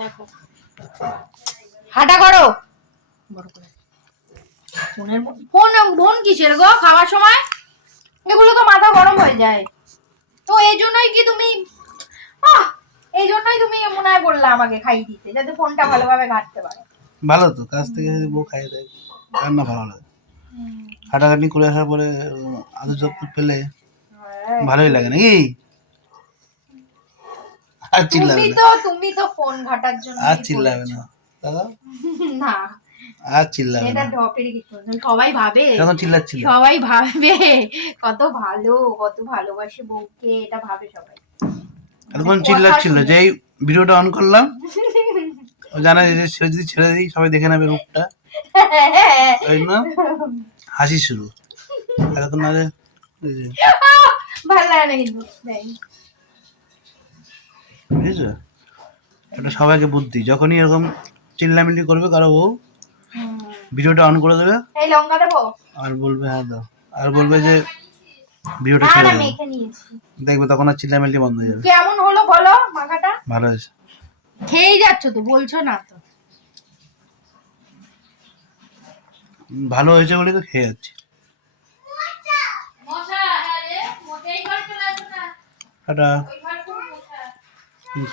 দেখো হাঁটা করো বড় করে। ফোন ফোন কিসের গো খাওয়ার সময়? এগুলো তো মাথা গরম হয়ে যায়। তো এই জন্যই কি তুমি এই জন্যই তুমি মনে হয় বললা আমাকে খাইয়ে দিতে, যাতে ফোনটা ভালোভাবে ঘাটতে পারো। ভালো তো, কাছ থেকে যদি বউ খাইয়ে দেয় কার না ভালো লাগে। হাঁটাহাঁটি করে আসার পরে আদর যত্ন পেলে ভালোই লাগে নাকি? আর চিল্লাবে না, তুমি তো ফোন ঘাটার জন্য আর চিল্লাবে না দাদা, না আর চিল্লাবে এটা না। ঢপের কিছু সবাই ভাবে, তখন চিল্লাচ্ছিল, সবাই ভাবে কত ভালো, কত ভালোবাসে বউকে, এটা ভাবে সবাই। তখন চিল্লাচ্ছিল যে এই ভিডিওটা অন করলাম, ও জানা যে যদি ছেড়ে দিই সবাই দেখে নেবে রূপটা, ওই না হাসি শুরু। এতক্ষণ আগে ভালো লাগে না কিন্তু বুঝেছো, এটা সবাইকে বুদ্ধি, যখনই এরকম চিল্লামিল্লি করবে কারো বউ, ভিডিওটা অন করে দেবে, এই লঙ্কা দেবো আর বলবে হ্যাঁ দাও, আর বলবে যে ভিডিওটা ছেড়ে দাও, দেখবে তখন আর চিল্লামিল্লি বন্ধ হয়ে যাবে। কেমন হলো বলো মাখাটা? ভালো হয়েছে। খেয়েই যাচ্ছ তো, বলছো না তো। ভালো হয়েছে বলে তো খেয়ে যাচ্ছি। টাটা,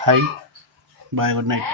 খাই, বাই, গুড নাইট।